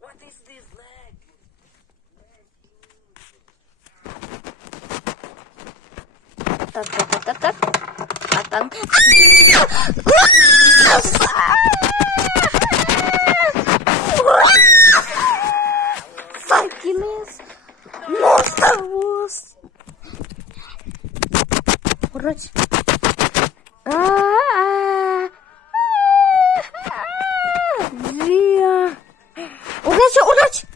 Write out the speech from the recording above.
What is this leg? Так. А там... Факелес. Монстр. Урать. Удача.